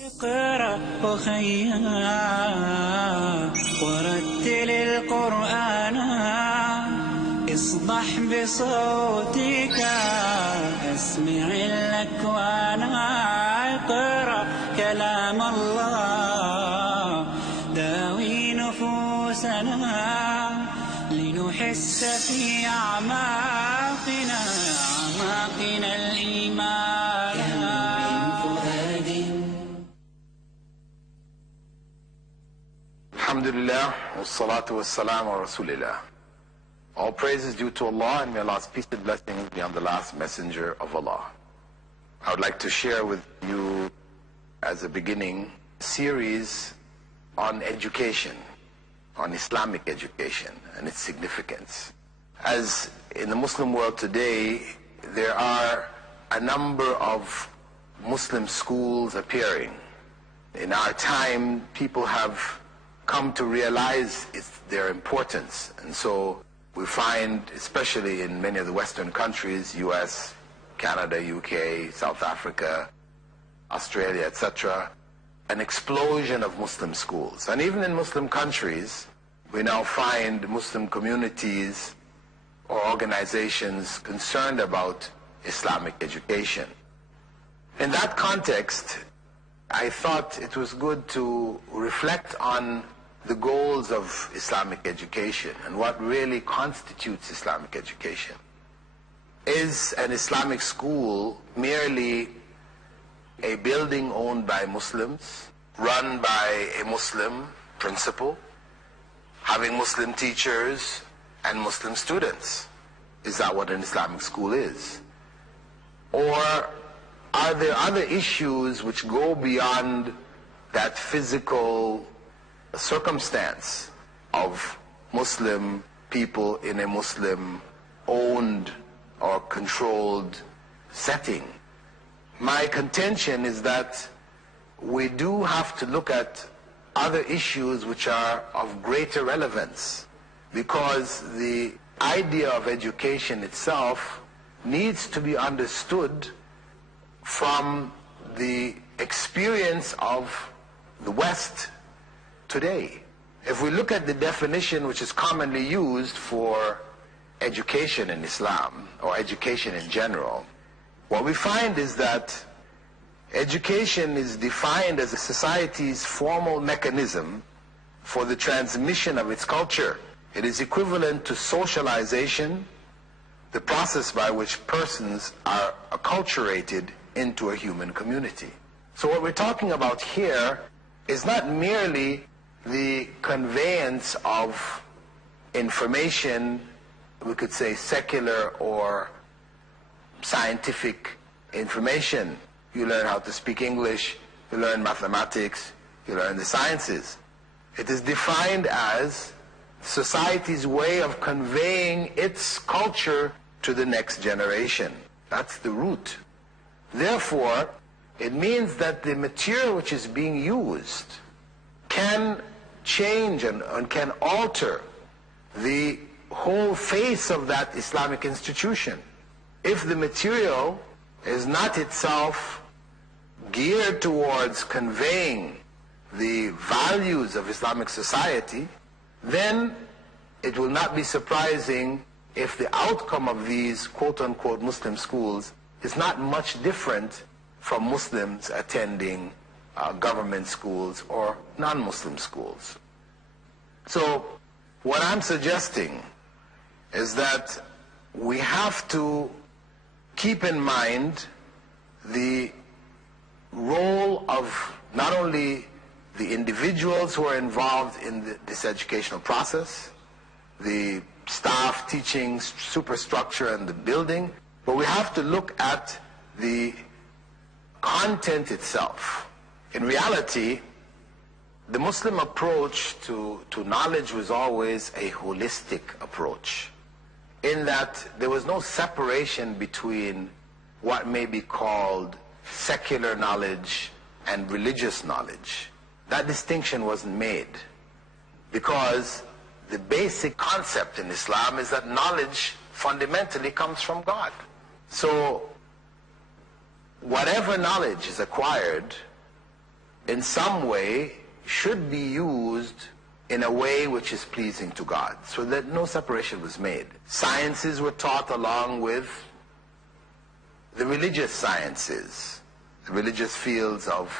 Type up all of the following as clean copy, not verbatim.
اقرأ أخيا ورتل القرآن اصبح بصوتك اسمع الأكوان اقرأ كلام الله داوي نفوسنا لنحس في أعماقنا الإيمان من فؤاد. Alhamdulillah, wassalatu wassalamu ala rasulillah. All praise is due to Allah, and may Allah's peace and blessings be on the last messenger of Allah. I would like to share with you, as a beginning, a series on education, on Islamic education and its significance. As in the Muslim world today, there are a number of Muslim schools appearing. In our time, people have come to realize their importance, and so we find, especially in many of the Western countries, US, Canada, UK, South Africa, Australia, etc., an explosion of Muslim schools. And even in Muslim countries, we now find Muslim communities or organizations concerned about Islamic education. In that context, I thought it was good to reflect on the goals of Islamic education and what really constitutes Islamic education. Is an Islamic school merely a building owned by Muslims, run by a Muslim principal, having Muslim teachers and Muslim students? Is that what an Islamic school is? Or are there other issues which go beyond that physical circumstance of Muslim people in a Muslim-owned or controlled setting? My contention is that we do have to look at other issues which are of greater relevance, because the idea of education itself needs to be understood from the experience of the West today. If we look at the definition which is commonly used for education in Islam, or education in general, what we find is that education is defined as a society's formal mechanism for the transmission of its culture. It is equivalent to socialization, the process by which persons are acculturated into a human community. So what we're talking about here is not merely the conveyance of information, we could say secular or scientific information. You learn how to speak English, you learn mathematics, you learn the sciences. It is defined as society's way of conveying its culture to the next generation. That's the root. Therefore, it means that the material which is being used can change and can alter the whole face of that Islamic institution. If the material is not itself geared towards conveying the values of Islamic society, then it will not be surprising if the outcome of these quote-unquote Muslim schools is not much different from Muslims attending government schools or non-Muslim schools. So what I'm suggesting is that we have to keep in mind the role of not only the individuals who are involved in this educational process, the staff, teaching, superstructure, and the building, but we have to look at the content itself. In reality, the Muslim approach to knowledge was always a holistic approach, in that there was no separation between what may be called secular knowledge and religious knowledge. That distinction wasn't made, because the basic concept in Islam is that knowledge fundamentally comes from God. So whatever knowledge is acquired in some way should be used in a way which is pleasing to God, so that no separation was made. Sciences were taught along with the religious sciences, the religious fields of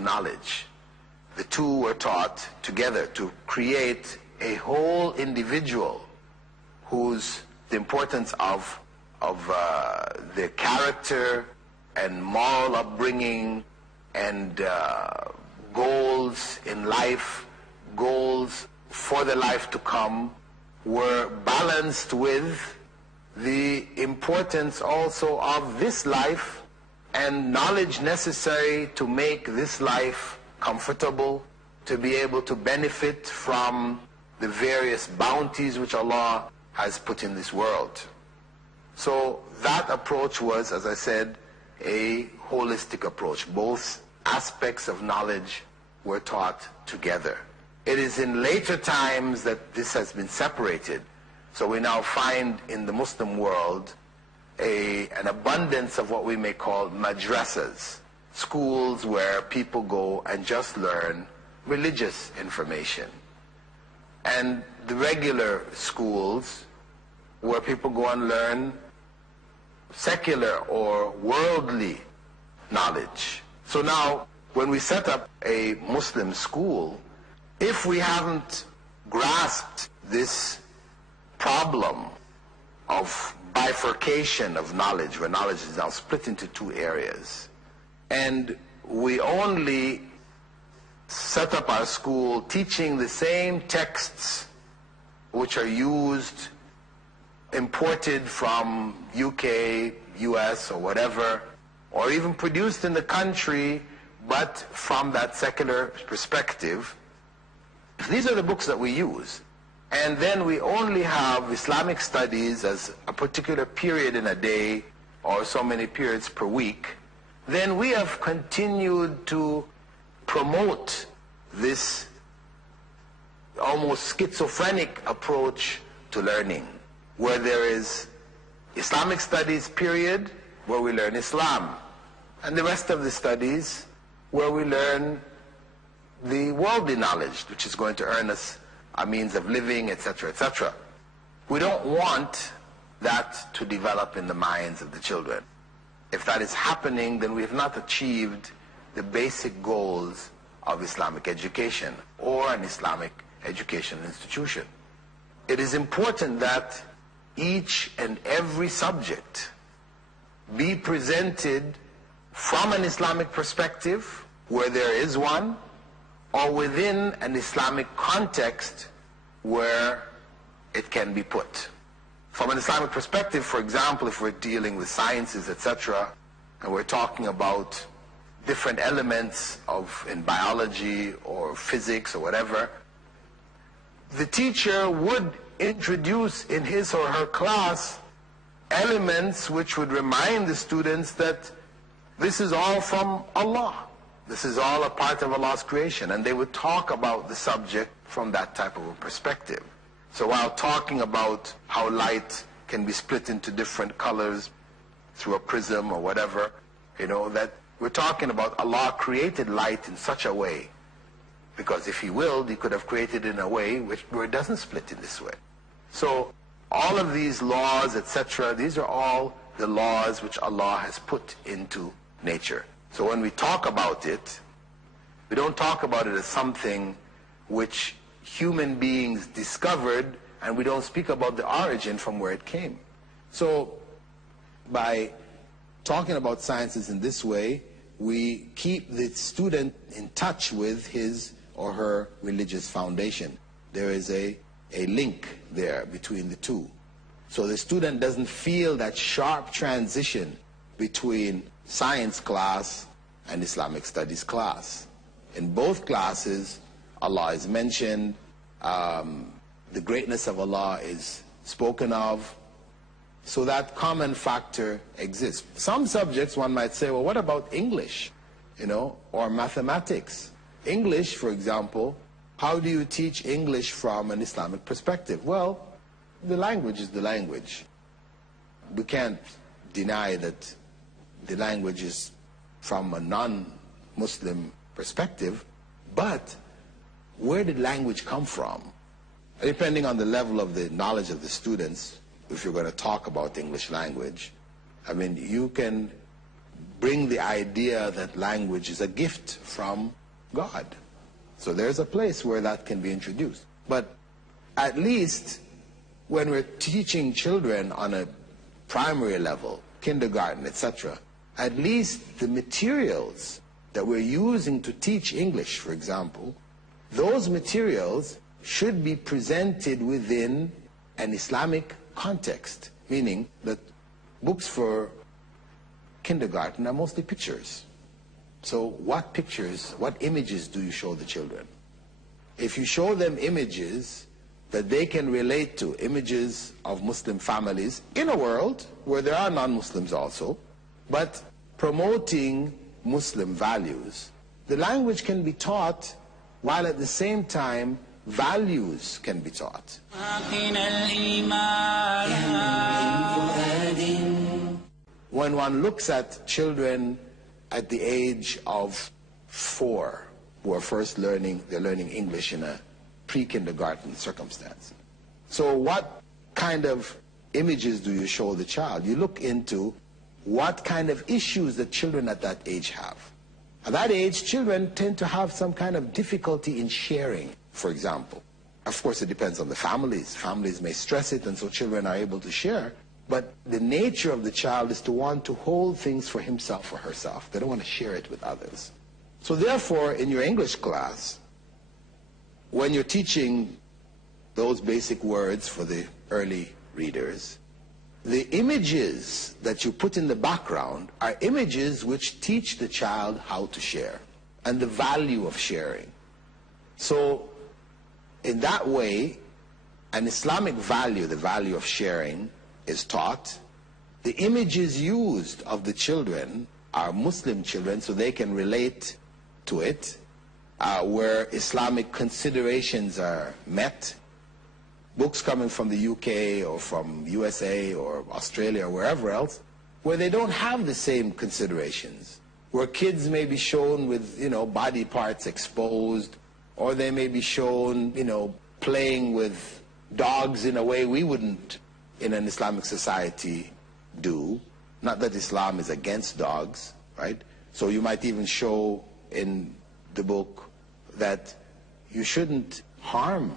knowledge. The two were taught together to create a whole individual whose the importance of their character and moral upbringing and goals in life, goals for the life to come, were balanced with the importance also of this life and knowledge necessary to make this life comfortable, to be able to benefit from the various bounties which Allah has put in this world. So that approach was, as I said, a holistic approach. Both aspects of knowledge were taught together. It is in later times that this has been separated. So we now find in the Muslim world an abundance of what we may call madrasas, schools where people go and just learn religious information. And the regular schools where people go and learn secular or worldly knowledge. So now, when we set up a Muslim school, if we haven't grasped this problem of bifurcation of knowledge, where knowledge is now split into two areas, and we only set up our school teaching the same texts which are used, imported from UK, US, or whatever, or even produced in the country, but from that secular perspective. These are the books that we use. And then we only have Islamic studies as a particular period in a day, or so many periods per week. Then we have continued to promote this almost schizophrenic approach to learning, where there is Islamic studies period, where we learn Islam, and the rest of the studies where we learn the worldly knowledge, which is going to earn us a means of living, etc., etc. We don't want that to develop in the minds of the children. If that is happening, then we have not achieved the basic goals of Islamic education or an Islamic education institution. It is important that each and every subject be presented from an Islamic perspective, where there is one, or within an Islamic context where it can be put. From an Islamic perspective, for example, if we're dealing with sciences, etc., and we're talking about different elements in biology or physics or whatever, the teacher would introduce in his or her class elements which would remind the students that this is all from Allah. This is all a part of Allah's creation, and they would talk about the subject from that type of a perspective. So while talking about how light can be split into different colors through a prism or whatever, that we're talking about Allah created light in such a way, because if He willed, He could have created it in a way where it doesn't split in this way. So all of these laws, etc., these are all the laws which Allah has put into nature. So when we talk about it, we don't talk about it as something which human beings discovered, and we don't speak about the origin from where it came. So by talking about sciences in this way, we keep the student in touch with his or her religious foundation. There is a link there between the two. So the student doesn't feel that sharp transition between science class and Islamic studies class. In both classes, Allah is mentioned, the greatness of Allah is spoken of, so that common factor exists. Some subjects, one might say, well, what about English, or mathematics? English, for example, how do you teach English from an Islamic perspective? Well, the language is the language. We can't deny that the language is from a non-Muslim perspective, but where did language come from? Depending on the level of the knowledge of the students, if you're going to talk about the English language, I mean, you can bring the idea that language is a gift from God. So there's a place where that can be introduced. But at least when we're teaching children on a primary level, kindergarten, etc., at least the materials that we're using to teach English, for example, those materials should be presented within an Islamic context, meaning that books for kindergarten are mostly pictures. So what pictures, what images do you show the children? If you show them images that they can relate to, images of Muslim families in a world where there are non-Muslims also, but promoting Muslim values, the language can be taught while at the same time values can be taught. When one looks at children at the age of 4 who are first learning, they're learning English in a pre-kindergarten circumstance. So what kind of images do you show the child? You look into what kind of issues the children at that age have. At that age, children tend to have some kind of difficulty in sharing, for example. Of course, it depends on the families. Families may stress it, and so children are able to share. But the nature of the child is to want to hold things for himself or herself. They don't want to share it with others. So therefore, in your English class, when you're teaching those basic words for the early readers, the images that you put in the background are images which teach the child how to share and the value of sharing. So in that way, an Islamic value, the value of sharing, is taught. The images used of the children are Muslim children, so they can relate to it, where Islamic considerations are met. Books coming from the UK or from USA or Australia or wherever else, where they don't have the same considerations, where kids may be shown with, body parts exposed, or they may be shown, playing with dogs in a way we wouldn't in an Islamic society do. Not that Islam is against dogs, right? So you might even show in the book that you shouldn't harm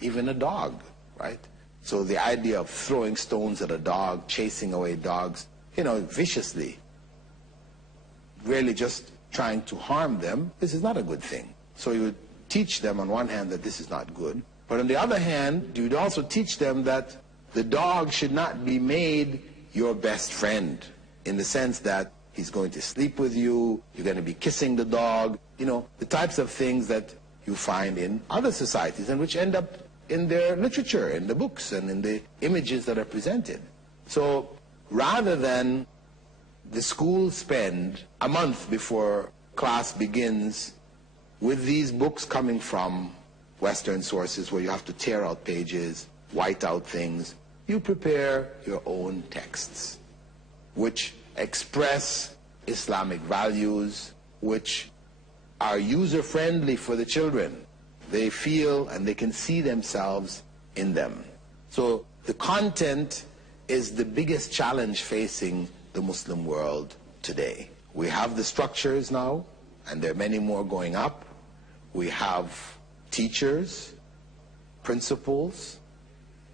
even a dog, right? So the idea of throwing stones at a dog, chasing away dogs, viciously, really just trying to harm them, this is not a good thing. So you would teach them on one hand that this is not good, but on the other hand, you would also teach them that the dog should not be made your best friend, in the sense that he's going to sleep with you, you're going to be kissing the dog, the types of things that you find in other societies and which end up in their literature, in the books, and in the images that are presented. So rather than the school spend a month before class begins with these books coming from Western sources where you have to tear out pages, white out things, you prepare your own texts which express Islamic values, which are user-friendly for the children. They feel and they can see themselves in them. So the content is the biggest challenge facing the Muslim world today. We have the structures now, and there are many more going up. We have teachers, principals,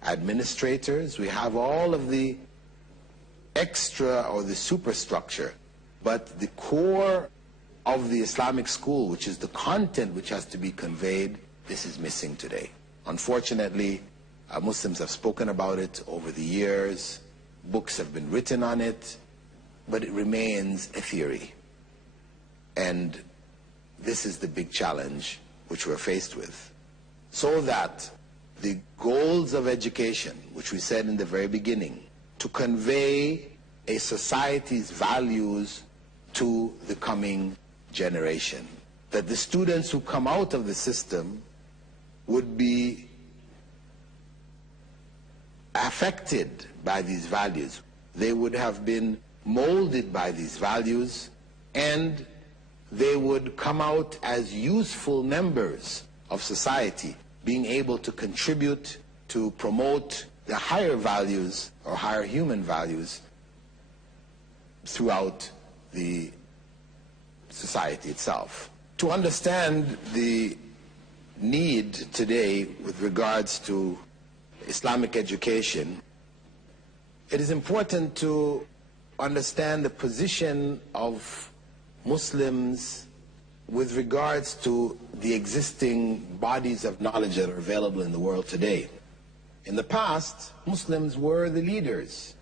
administrators. We have all of the extra or the superstructure. But the core of the Islamic school, which is the content which has to be conveyed, this is missing today. Unfortunately, Muslims have spoken about it over the years. Books have been written on it, but it remains a theory. And this is the big challenge which we're faced with. So that the goals of education, which we said in the very beginning, to convey a society's values to the coming generation, that the students who come out of the system would be affected by these values. They would have been molded by these values, and they would come out as useful members of society, being able to contribute to promote the higher values or higher human values throughout the society itself. To understand the need today with regards to Islamic education, it is important to understand the position of Muslims with regards to the existing bodies of knowledge that are available in the world today. In the past, Muslims were the leaders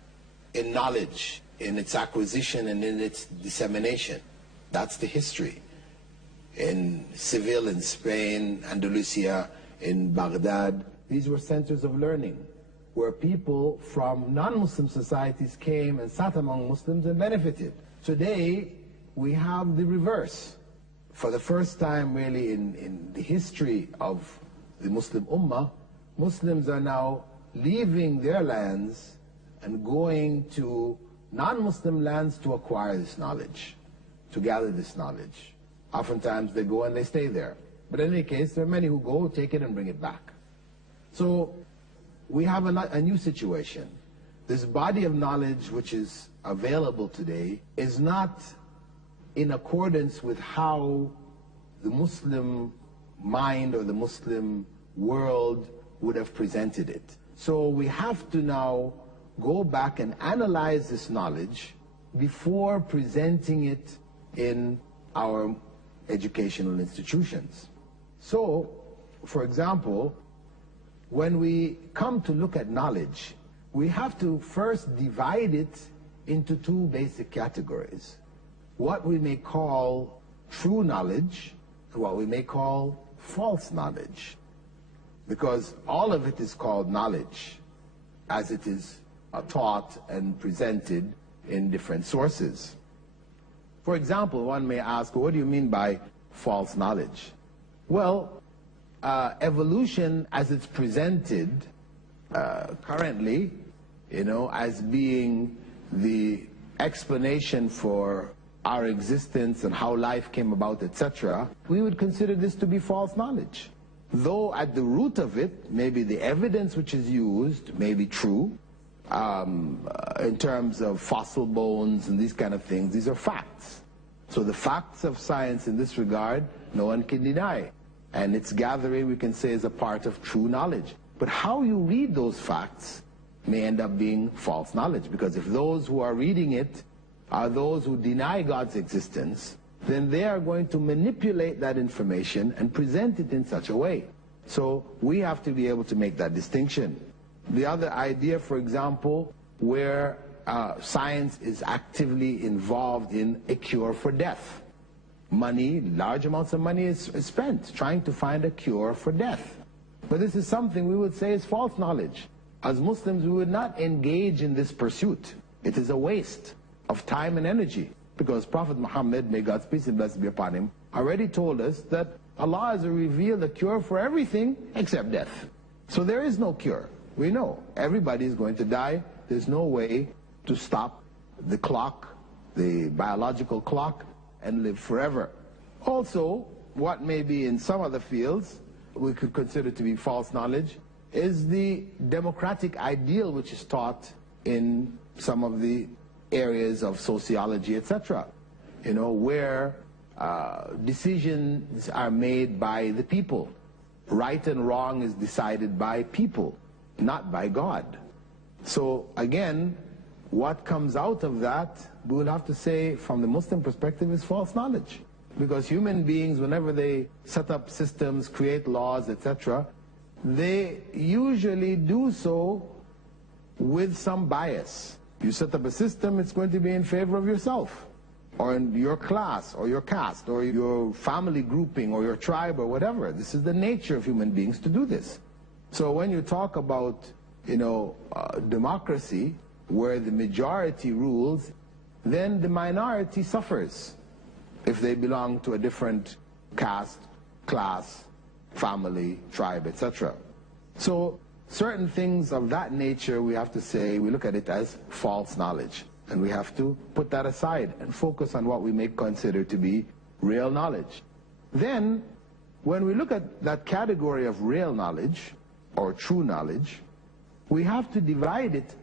in knowledge, in its acquisition and in its dissemination. That's the history. In Seville, in Spain, Andalusia, in Baghdad, these were centers of learning, where people from non-Muslim societies came and sat among Muslims and benefited. Today, we have the reverse. For the first time really in the history of the Muslim Ummah, Muslims are now leaving their lands and going to non-Muslim lands to acquire this knowledge, to gather this knowledge. Oftentimes they go and they stay there. But in any case, there are many who go, take it and bring it back. So we have a new situation. This body of knowledge which is available today is not in accordance with how the Muslim mind or the Muslim world would have presented it. So we have to now go back and analyze this knowledge before presenting it in our educational institutions. So, for example, when we come to look at knowledge, we have to first divide it into two basic categories. What we may call true knowledge and what we may call false knowledge. Because all of it is called knowledge as it is taught and presented in different sources. For example, one may ask, what do you mean by false knowledge? Well, evolution as it's presented currently, as being the explanation for our existence and how life came about, etc., we would consider this to be false knowledge. Though at the root of it, maybe the evidence which is used may be true, in terms of fossil bones and these kind of things, these are facts. So the facts of science in this regard, no one can deny. And its gathering, we can say, is a part of true knowledge. But how you read those facts may end up being false knowledge, because if those who are reading it are those who deny God's existence, then they are going to manipulate that information and present it in such a way. So we have to be able to make that distinction. The other idea, for example, where science is actively involved in a cure for death. Money, large amounts of money is spent trying to find a cure for death. But this is something we would say is false knowledge. As Muslims, we would not engage in this pursuit. It is a waste of time and energy, because Prophet Muhammad, may God's peace and blessings be upon him, already told us that Allah has revealed a cure for everything except death. So there is no cure. We know everybody is going to die. There's no way to stop the clock, the biological clock, and live forever. Also, what may be in some other fields we could consider to be false knowledge is the democratic ideal which is taught in some of the areas of sociology, etc., where decisions are made by the people. Right and wrong is decided by people, not by God. So again, what comes out of that, we would have to say from the Muslim perspective, is false knowledge. Because human beings, whenever they set up systems, create laws, etc., they usually do so with some bias. You set up a system, it's going to be in favor of yourself, or in your class, or your caste, or your family grouping, or your tribe, or whatever. This is the nature of human beings to do this. So when you talk about, democracy, where the majority rules, then the minority suffers if they belong to a different caste, class, family, tribe, etc. So certain things of that nature, we have to say, we look at it as false knowledge. And we have to put that aside and focus on what we may consider to be real knowledge. Then, when we look at that category of real knowledge, or true knowledge, we have to divide it,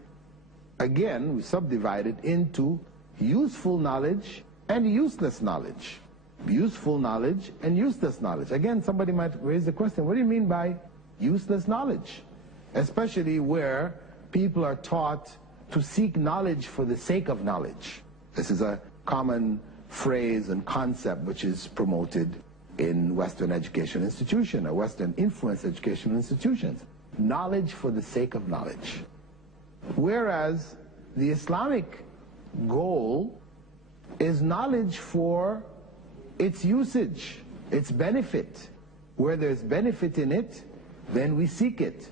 again, we subdivide it into useful knowledge and useless knowledge. Useful knowledge and useless knowledge. Again, somebody might raise the question, what do you mean by useless knowledge? Especially where people are taught to seek knowledge for the sake of knowledge. This is a common phrase and concept which is promoted in Western education institutions, or Western influenced educational institutions. Knowledge for the sake of knowledge. Whereas the Islamic goal is knowledge for its usage, its benefit. Where there's benefit in it, then we seek it.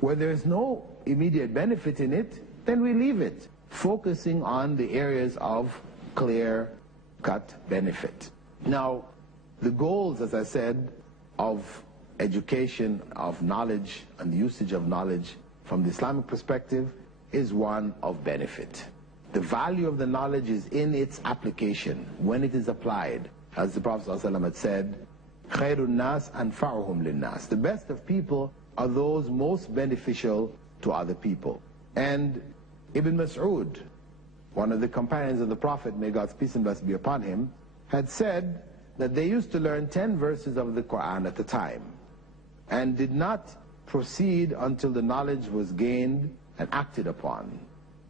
Where there's no immediate benefit in it, then we leave it, focusing on the areas of clear-cut benefit. Now, the goals, as I said, of education, of knowledge, and the usage of knowledge from the Islamic perspective is one of benefit. The value of the knowledge is in its application, when it is applied. As the Prophet ﷺ had said, خَيْرُ النَّاسِ أَنْفَعُهُمْ لِلنَّاسِ. The best of people are those most beneficial to other people. And Ibn Mas'ud, one of the companions of the Prophet, may God's peace and blessing be upon him, had said that they used to learn 10 verses of the Quran at a time and did not proceed until the knowledge was gained and acted upon.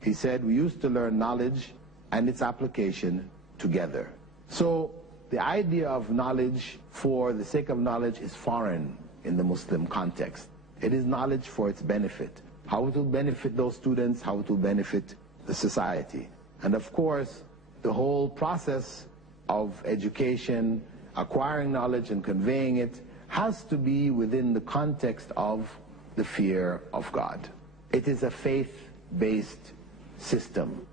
He said, we used to learn knowledge and its application together. So the idea of knowledge for the sake of knowledge is foreign in the Muslim context. It is knowledge for its benefit. How it will benefit those students, how it will benefit the society. And of course, the whole process of education, acquiring knowledge and conveying it, has to be within the context of the fear of God. It is a faith-based system.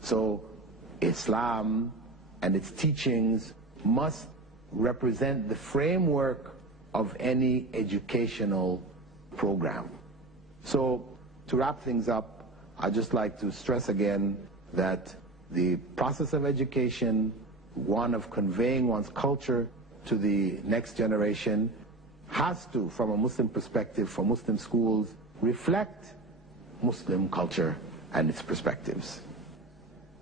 So Islam and its teachings must represent the framework of any educational program. So to wrap things up, I'd just like to stress again that the process of education, one of conveying one's culture to the next generation, has to, from a Muslim perspective, for Muslim schools, reflect Muslim culture and its perspectives.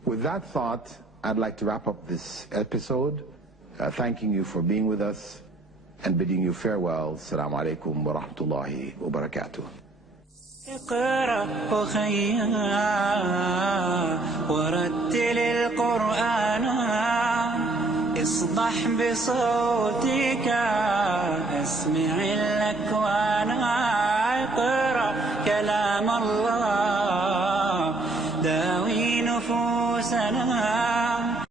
With that thought, I'd like to wrap up this episode, thanking you for being with us and bidding you farewell. Assalamu alaikum wa rahmatullahi wa barakatuh. اقرأ أخيا ورتل القرآن اصدح بصوتك اسمع الأكوان اقرأ كلام الله داوي نفوسنا